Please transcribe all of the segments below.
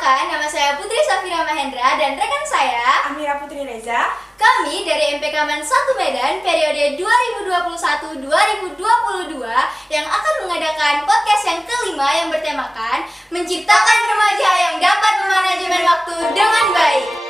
Perkenalkan, nama saya Putri Safira Mahendra dan rekan saya Amira Putri Reza. Kami dari MPK Man 1 Medan periode 2021-2022 yang akan mengadakan podcast yang kelima yang bertemakan menciptakan remaja yang dapat memanajemen waktu dengan baik.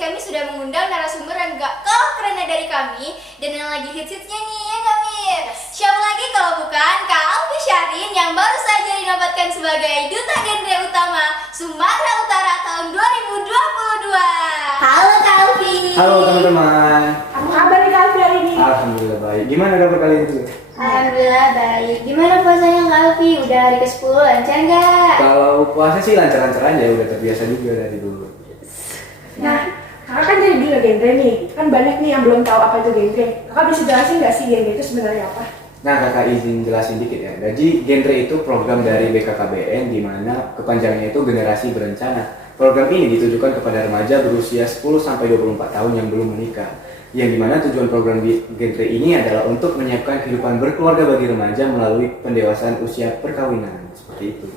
Kami sudah mengundang narasumber yang gak kalah kerennya dari kami dan yang lagi hits-hitsnya nih, ya gak Mir? Siapa lagi kalau bukan Kak Alfi Syahrin yang baru saja dinobatkan sebagai Duta Genre Utama Sumatera Utara tahun 2022. Halo Kak Alfi. Halo teman-teman. Apa kabar nih Kak Alfi hari ini? Alhamdulillah baik. Gimana kabar kalian dulu? Alhamdulillah baik. Gimana puasanya Kak Alfi? Udah hari ke-10 lancar gak? Kalau puasa sih lancar-lancar aja, udah terbiasa juga dari dulu. Nah, kakak kan jadi dulu genre nih. Kan banyak nih yang belum tahu apa itu genre. Kakak bisa jelasin nggak sih genre itu sebenarnya apa? Nah, kakak izin jelasin dikit ya. Jadi genre itu program dari BKKBN di mana kepanjangannya itu generasi berencana. Program ini ditujukan kepada remaja berusia 10-24 tahun yang belum menikah. Yang dimana tujuan program genre ini adalah untuk menyiapkan kehidupan berkeluarga bagi remaja melalui pendewasaan usia perkawinan. Seperti itu.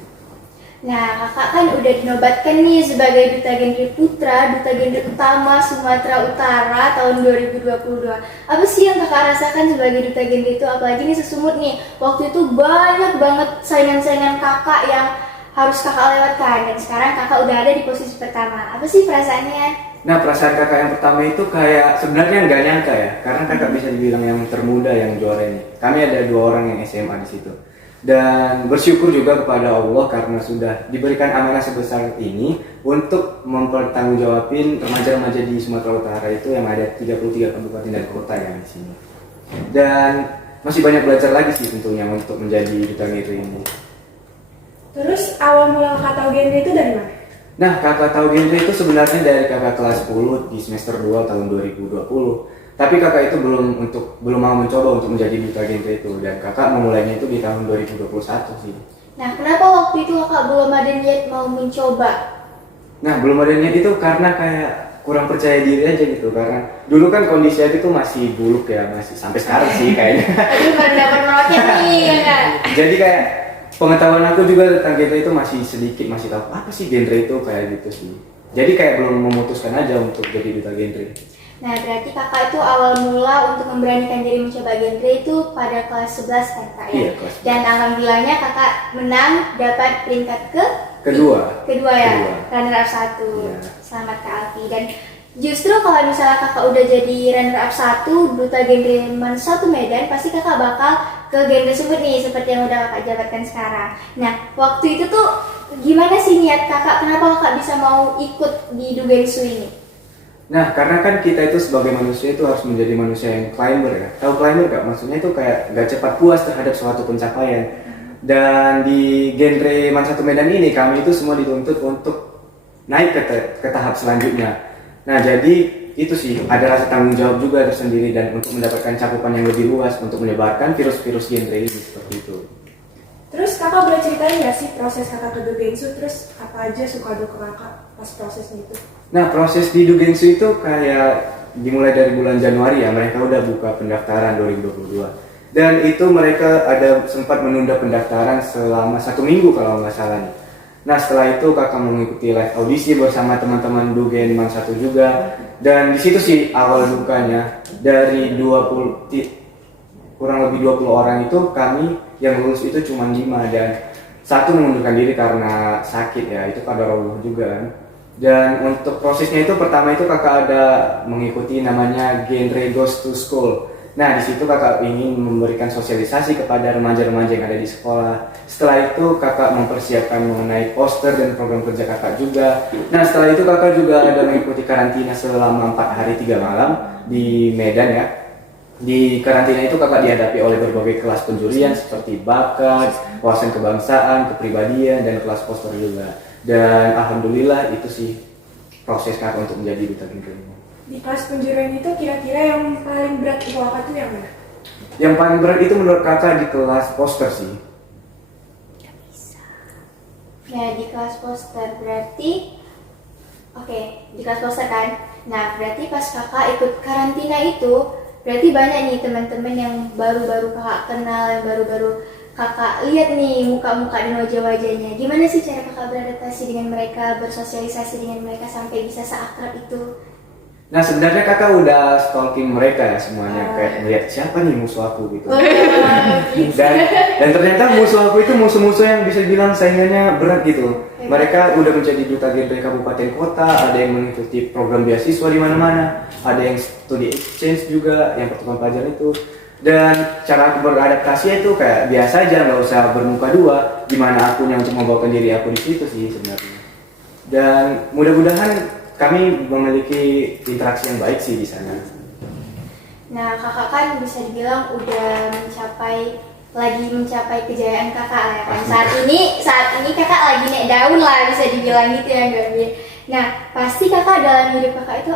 Nah, kakak kan udah dinobatkan nih sebagai Duta Genre Putra, Duta Genre Utama Sumatera Utara tahun 2022. Apa sih yang kakak rasakan sebagai Duta Genre itu? Apalagi nih sesumut nih, waktu itu banyak banget saingan-saingan kakak yang harus kakak lewatkan. Dan sekarang kakak udah ada di posisi pertama. Apa sih perasaannya? Nah, perasaan kakak yang pertama itu kayak sebenarnya nggak nyangka ya, karena kakak bisa dibilang yang termuda yang juara ini. Kami ada 2 orang yang SMA di situ. Dan bersyukur juga kepada Allah karena sudah diberikan amanah sebesar ini untuk mempertanggungjawabin remaja-remaja di Sumatera Utara itu yang ada 33 kabupaten dan kota yang di sini. Dan masih banyak belajar lagi sih tentunya untuk menjadi duta genre ini. Terus awal mula kakak tahu genre itu dari mana? Nah, kakak tahu genre itu sebenarnya dari kakak kelas 10 di semester 2 tahun 2020. Tapi kakak itu belum mau mencoba untuk menjadi duta genre itu, dan kakak memulainya itu di tahun 2021 sih. Nah, kenapa waktu itu kakak belum ada niat mau mencoba? Nah, belum ada niat itu karena kayak kurang percaya diri aja gitu, karena dulu kan kondisi aku itu masih buluk ya, masih sampai sekarang sih kayaknya. Aduh, baru dapat meroket nih, ya kan? Jadi kayak pengetahuan aku juga tentang genre itu masih sedikit, masih tahu apa sih genre itu kayak gitu sih. Jadi kayak belum memutuskan aja untuk jadi duta genre. Nah, berarti kakak itu awal mula untuk memberanikan diri mencoba genre itu pada kelas 11 kan kak ya? Iya, kelas 11. Dan alhamdulillahnya kakak menang dapat peringkat Kedua ya? Kedua. Runner up 1. Iya. Selamat Kak Alfi. Dan justru kalau misalnya kakak udah jadi runner up 1 Duta Genre Man 1 Medan, pasti kakak bakal ke genre tersebut nih, seperti yang udah kakak jabatkan sekarang. Nah, waktu itu tuh gimana sih niat kakak? Kenapa kakak bisa mau ikut di Dugensu ini? Nah, karena kan kita itu sebagai manusia itu harus menjadi manusia yang climber ya. Tahu climber gak? Maksudnya itu kayak gak cepat puas terhadap suatu pencapaian. Dan di genre Man 1 Medan ini kami itu semua dituntut untuk naik ke tahap selanjutnya. Nah, jadi itu sih ada rasa tanggung jawab juga tersendiri dan untuk mendapatkan cakupan yang lebih luas untuk menyebarkan virus-virus genre ini seperti itu. Terus kakak boleh ceritain nggak sih proses kakak ke Dugensu? Terus apa aja suka duka kakak pas prosesnya itu? Nah, proses di Dugensu itu kayak dimulai dari bulan Januari ya, mereka udah buka pendaftaran 2022. Dan itu mereka ada sempat menunda pendaftaran selama 1 minggu kalau nggak salah nih. Nah, setelah itu kakak mengikuti live audisi bersama teman-teman Dugen Man 1 juga. Dan di situ sih awal dukanya, dari kurang lebih 20 orang itu kami yang lulus itu cuma 5 dan 1 mengundurkan diri karena sakit ya, itu kadar Allah juga kan. Dan untuk prosesnya itu pertama itu kakak ada mengikuti namanya Genre Goes to School. Nah, di situ kakak ingin memberikan sosialisasi kepada remaja-remaja yang ada di sekolah. Setelah itu kakak mempersiapkan mengenai poster dan program kerja kakak juga. Nah, setelah itu kakak juga ada mengikuti karantina selama 4 hari 3 malam di Medan ya. Di karantina itu kakak dihadapi oleh berbagai kelas penjurian seperti bakat, wawasan kebangsaan, kepribadian, dan kelas poster juga. Dan alhamdulillah itu sih proses kakak untuk menjadi duta genre. Di kelas penjurian itu kira-kira yang paling berat itu kakak tuh yang mana? Yang paling berat itu menurut kakak di kelas poster sih. Nah, di kelas poster berarti, oke, di kelas poster kan. Nah, berarti pas kakak ikut karantina itu, berarti banyak nih teman-teman yang baru-baru kakak kenal, yang baru-baru kakak lihat nih muka-muka dan wajah-wajahnya. Gimana sih cara kakak beradaptasi dengan mereka, bersosialisasi dengan mereka sampai bisa seakrab itu? Nah sebenarnya kakak udah stalking mereka ya semuanya, kayak melihat siapa nih musuh aku gitu. Dan ternyata musuh aku itu musuh-musuh yang bisa dibilang saingannya berat gitu. Mereka udah menjadi duta genre kabupaten kota, ada yang mengikuti program beasiswa di mana-mana, ada yang studi exchange juga, yang pertukaran pelajaran itu. Dan cara aku beradaptasi itu kayak biasa aja, nggak usah bermuka dua. Gimana akunya untuk membawakan diri aku di situ sih sebenarnya. Dan mudah-mudahan kami memiliki interaksi yang baik sih di sana. Nah, kakak kan bisa dibilang udah lagi mencapai kejayaan kakak lah ya kan. Saat ini kakak lagi naik daun lah bisa dibilang gitu ya Gaby. Nah, pasti kakak dalam hidup kakak itu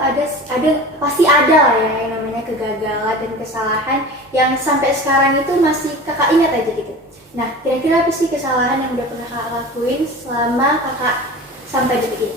pasti ada lah ya yang namanya kegagalan dan kesalahan yang sampai sekarang itu masih kakak ingat aja gitu. Nah, kira-kira apa sih kesalahan yang udah pernah kakak lakuin selama kakak sampai detik ini?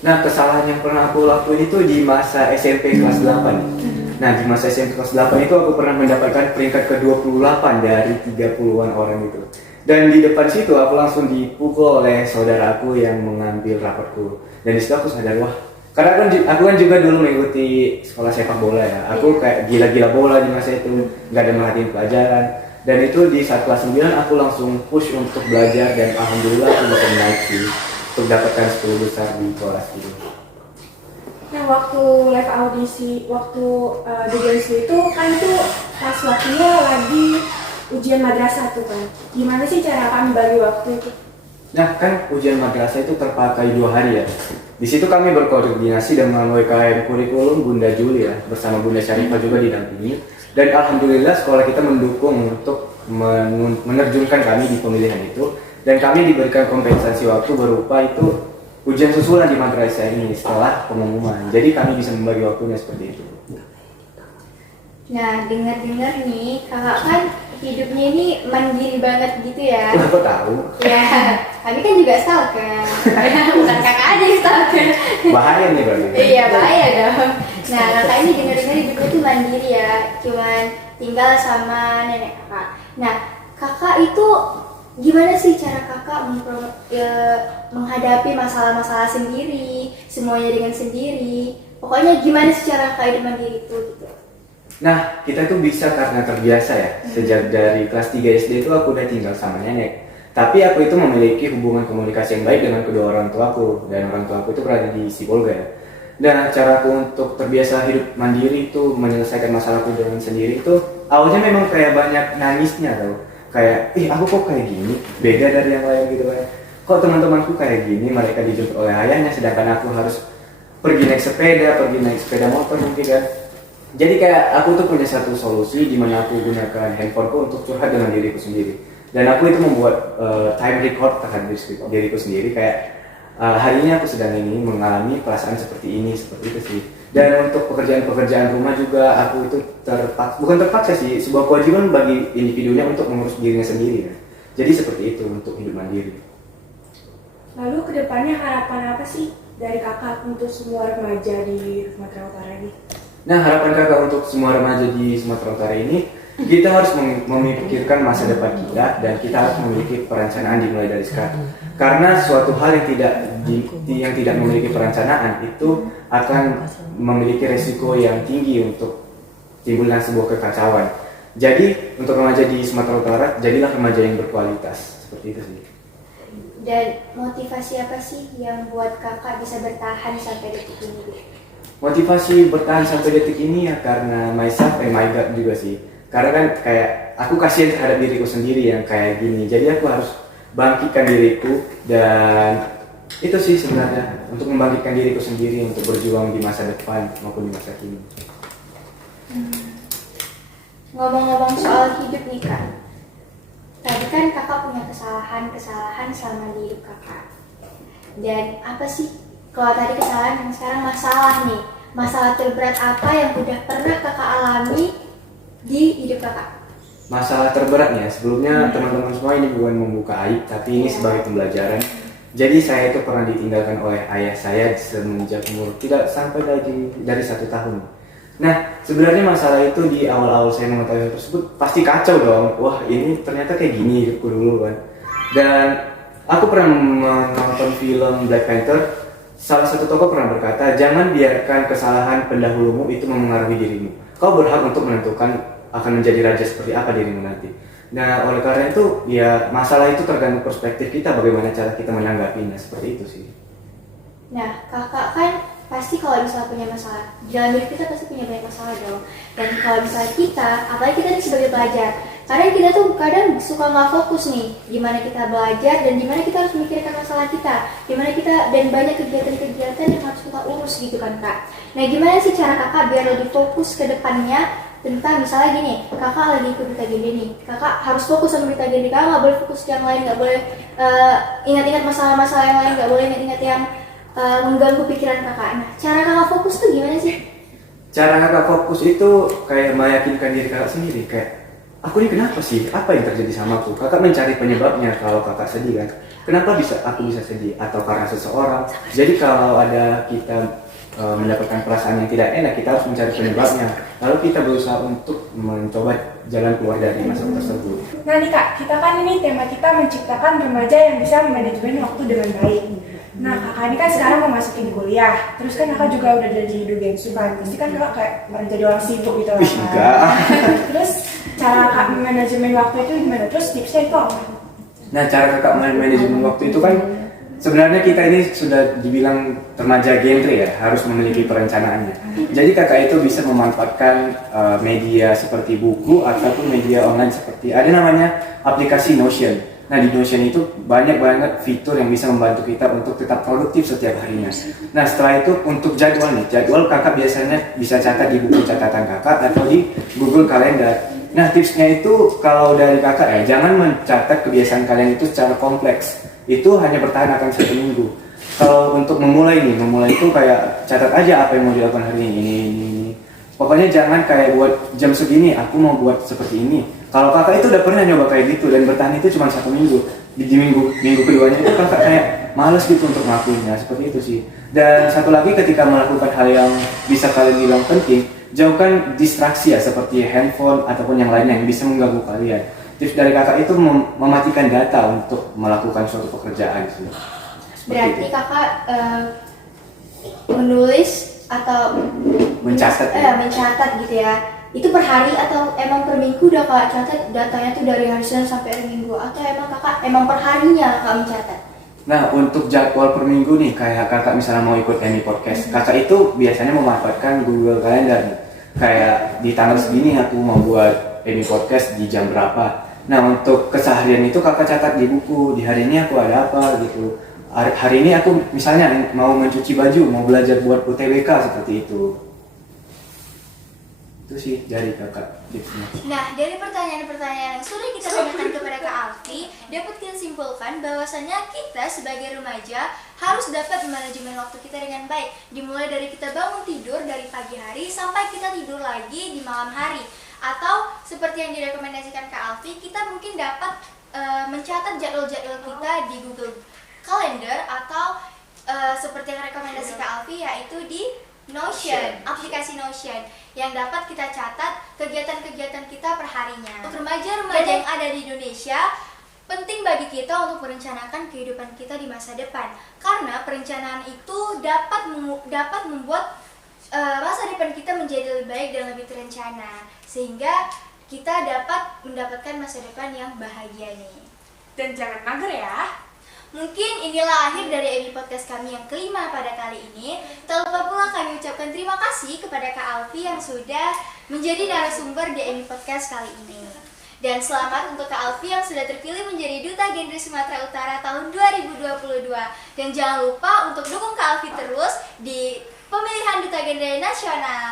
Nah, kesalahan yang pernah aku lakuin itu di masa SMP kelas 8. Nah, di masa SMP kelas 8 itu aku pernah mendapatkan peringkat ke-28 dari 30-an orang itu. Dan di depan situ aku langsung dipukul oleh saudaraku yang mengambil rapotku. Dan di situ aku sadar, wah, karena aku kan juga dulu mengikuti sekolah sepak bola ya. Aku kayak gila-gila bola di masa itu, nggak ada merhatiin pelajaran. Dan itu di saat kelas 9 aku langsung push untuk belajar dan alhamdulillah aku bisa naik sih untuk dapatkan 10 besar di kelas gitu. Nah, waktu live audisi, waktu di Gensu itu kan itu pas waktunya lagi ujian madrasah tuh kan. Gimana sih cara kami bagi waktu itu? Nah, kan ujian madrasah itu terpakai 2 hari ya. Di situ kami berkoordinasi dan melalui KM kurikulum Bunda Juli ya, bersama Bunda Syarifah juga didampingi. Dan alhamdulillah sekolah kita mendukung untuk menerjunkan kami di pemilihan itu. Dan kami diberikan kompensasi waktu berupa itu ujian susulan di madrasah ini setelah pengumuman. Jadi kami bisa membagi waktunya seperti itu. Nah, dengar-dengar nih, kakak kan hidupnya ini mandiri banget gitu ya. Kenapa tahu? Ya, kami kan juga stalker. Bukan kakak aja yang stalker. Bahaya nih berarti. Iya, bahaya dong. Nah, kakak ini dengar-dengar hidupnya tuh mandiri ya, cuman tinggal sama nenek kakak. Nah, kakak itu gimana sih cara kakak menghadapi masalah-masalah sendiri, semuanya dengan sendiri? Pokoknya gimana sih cara kakak hidup mandiri itu gitu? Nah, kita tuh bisa karena terbiasa ya. Sejak dari kelas 3 SD itu aku udah tinggal sama nenek. Tapi aku itu memiliki hubungan komunikasi yang baik dengan kedua orang tuaku. Dan orang tuaku itu berada di Sibolga ya. Dan cara aku untuk terbiasa hidup mandiri itu menyelesaikan masalahku dengan sendiri itu awalnya memang kayak banyak nangisnya tau. Kayak, aku kok kayak gini, beda dari yang lain gitu kan. Kok teman-temanku kayak gini, mereka dijemput oleh ayahnya, sedangkan aku harus pergi naik sepeda motor mungkin kan. Jadi kayak aku tuh punya satu solusi di mana aku gunakan handphoneku untuk curhat dengan diriku sendiri. Dan aku itu membuat time record terhadap diriku sendiri kayak hari ini aku sedang ini mengalami perasaan seperti itu sih. Dan untuk pekerjaan-pekerjaan rumah juga aku itu bukan terpaksa sih, sebuah kewajiban bagi individunya untuk mengurus dirinya sendiri ya. Jadi seperti itu untuk hidup mandiri. Lalu kedepannya harapan apa sih dari kakak untuk semua remaja di Sumatera Utara ini? Nah, harapan kakak untuk semua remaja di Sumatera Utara ini, kita harus memikirkan masa depan kita dan kita harus memiliki perencanaan dimulai dari sekarang. Karena suatu hal yang tidak memiliki perencanaan itu akan memiliki resiko yang tinggi untuk timbulnya sebuah kekacauan. Jadi untuk remaja di Sumatera Utara, jadilah remaja yang berkualitas seperti itu sih. Dan motivasi apa sih yang buat kakak bisa bertahan sampai detik ini? Motivasi bertahan sampai detik ini ya karena myself and my God juga sih. Karena kan kayak aku kasihan terhadap diriku sendiri yang kayak gini. Jadi aku harus bangkitkan diriku dan itu sih sebenarnya untuk membangkitkan diriku sendiri untuk berjuang di masa depan maupun di masa kini. Ngomong-ngomong soal hidup nih kak, tadi kan kakak punya kesalahan selama di hidup kakak. Dan apa sih kalau tadi kesalahan yang sekarang masalah nih? Masalah terberat apa yang udah pernah kakak alami di hidup kakak? Masalah terberatnya sebelumnya teman-teman semua ini bukan membuka aib tapi ini sebagai pembelajaran. Jadi saya itu pernah ditinggalkan oleh ayah saya semenjak umur tidak sampai dari 1 tahun. Nah, sebenarnya masalah itu di awal-awal saya mengetahui hal tersebut pasti kacau dong. Wah, ini ternyata kayak gini hidupku dulu kan. Dan aku pernah menonton film Black Panther. Salah satu tokoh pernah berkata, jangan biarkan kesalahan pendahulumu itu memengaruhi dirimu. Kau berhak untuk menentukan akan menjadi raja seperti apa dirimu nanti. Nah, oleh karena itu, ya masalah itu tergantung perspektif kita, bagaimana cara kita menanggapinya, seperti itu sih. Nah, kakak kan pasti kalau misalnya punya masalah, dalam hidup kita pasti punya banyak masalah dong. Dan kalau misalnya kita, apalagi kita nih sebagai pelajar, kadang kita tuh kadang suka nggak fokus nih, gimana kita belajar dan gimana kita harus memikirkan masalah kita, gimana kita dan banyak kegiatan-kegiatan yang harus kita urus gitu kan kak. Nah, gimana sih cara kakak biar lebih fokus ke depannya tentang misalnya gini, kakak lagi ikut Duta Genre nih, kakak harus fokus sama Duta Genre, kakak nggak boleh fokus yang lain, nggak boleh ingat-ingat masalah-masalah yang lain, nggak boleh ingat-ingat yang mengganggu pikiran kakak. Nah, cara kakak fokus tuh gimana sih? Cara kakak fokus itu kayak meyakinkan diri kakak sendiri, kayak aku ini kenapa sih? Apa yang terjadi sama aku? Kakak mencari penyebabnya. Kalau kakak sedih kan, kenapa aku bisa sedih? Atau karena seseorang. Jadi kalau ada kita mendapatkan perasaan yang tidak enak, kita harus mencari penyebabnya. Lalu kita berusaha untuk mencoba jalan keluar dari masalah tersebut. Nah nih kak, kita kan ini tema kita menciptakan remaja yang bisa manajemen waktu dengan baik. Nah kakak ini kan sekarang mau masukin kuliah, terus kan kakak juga udah jadi Dugengsu kan, pasti kan kakak kayak menjadi orang sibuk gitu lah kan. Enggak. Terus cara kakak manajemen waktu itu gimana? Terus tipsnya itu apa? Nah, cara kakak manajemen waktu itu kan sebenarnya kita ini sudah dibilang remaja genre ya, harus memiliki perencanaannya. Jadi kakak itu bisa memanfaatkan media seperti buku ataupun media online seperti ada namanya aplikasi Notion. Nah, di Notion itu banyak banget fitur yang bisa membantu kita untuk tetap produktif setiap harinya. Nah, setelah itu untuk jadwal kakak biasanya bisa catat di buku catatan kakak atau di Google Calendar. Nah, tipsnya itu kalau dari kakak ya, jangan mencatat kebiasaan kalian itu secara kompleks. Itu hanya bertahan akan 1 minggu. Kalau untuk memulai itu kayak catat aja apa yang mau dilakukan hari ini. Pokoknya jangan kayak buat jam segini, aku mau buat seperti ini. Kalau kakak itu udah pernah nyoba kayak gitu dan bertahan itu cuma 1 minggu. Di minggu keduanya itu kakak kayak males gitu untuk ngelakuinnya, seperti itu sih. Dan satu lagi ketika melakukan hal yang bisa kalian bilang penting, jauhkan distraksi ya seperti handphone ataupun yang lainnya yang bisa mengganggu kalian. Tips dari kakak itu mematikan data untuk melakukan suatu pekerjaan sih. Berarti kakak menulis atau mencatat gitu ya. Itu per hari atau emang per minggu udah kak catat datanya tuh dari hari Senin sampai hari Minggu, atau emang per harinya kak mencatat? Nah, untuk jadwal per minggu nih, kayak kakak misalnya mau ikut any podcast, kakak itu biasanya memanfaatkan Google Calendar nih. Kayak di tanggal segini aku mau buat any podcast di jam berapa. Nah, untuk keseharian itu kakak catat di buku, di hari ini aku ada apa gitu. Hari ini aku misalnya mau mencuci baju, mau belajar buat UTBK seperti itu. Itu sih dari kakak tipsnya. Nah, dari pertanyaan-pertanyaan yang sudah kita tanyakan kepada Kak Alfi, dapat kita simpulkan bahwasanya kita sebagai remaja harus dapat manajemen waktu kita dengan baik. Dimulai dari kita bangun tidur dari pagi hari sampai kita tidur lagi di malam hari. Atau seperti yang direkomendasikan Kak Alfi, kita mungkin dapat mencatat jadwal-jadwal kita di Google Calendar atau seperti yang rekomendasi Kak Alfi yaitu di Notion, aplikasi Notion yang dapat kita catat kegiatan-kegiatan kita per harinya. Untuk remaja-remaja yang ada di Indonesia, penting bagi kita untuk merencanakan kehidupan kita di masa depan. Karena perencanaan itu dapat membuat masa depan kita menjadi lebih baik dan lebih terencana, sehingga kita dapat mendapatkan masa depan yang bahagia nih. Dan jangan mager ya. Mungkin inilah akhir dari Emi Podcast kami yang kelima pada kali ini. Tak lupa pula kami ucapkan terima kasih kepada Kak Alfi yang sudah menjadi narasumber di Emi Podcast kali ini. Dan selamat untuk Kak Alfi yang sudah terpilih menjadi Duta Genre Sumatera Utara tahun 2022. Dan jangan lupa untuk dukung Kak Alfi terus di pemilihan Duta Genre Nasional.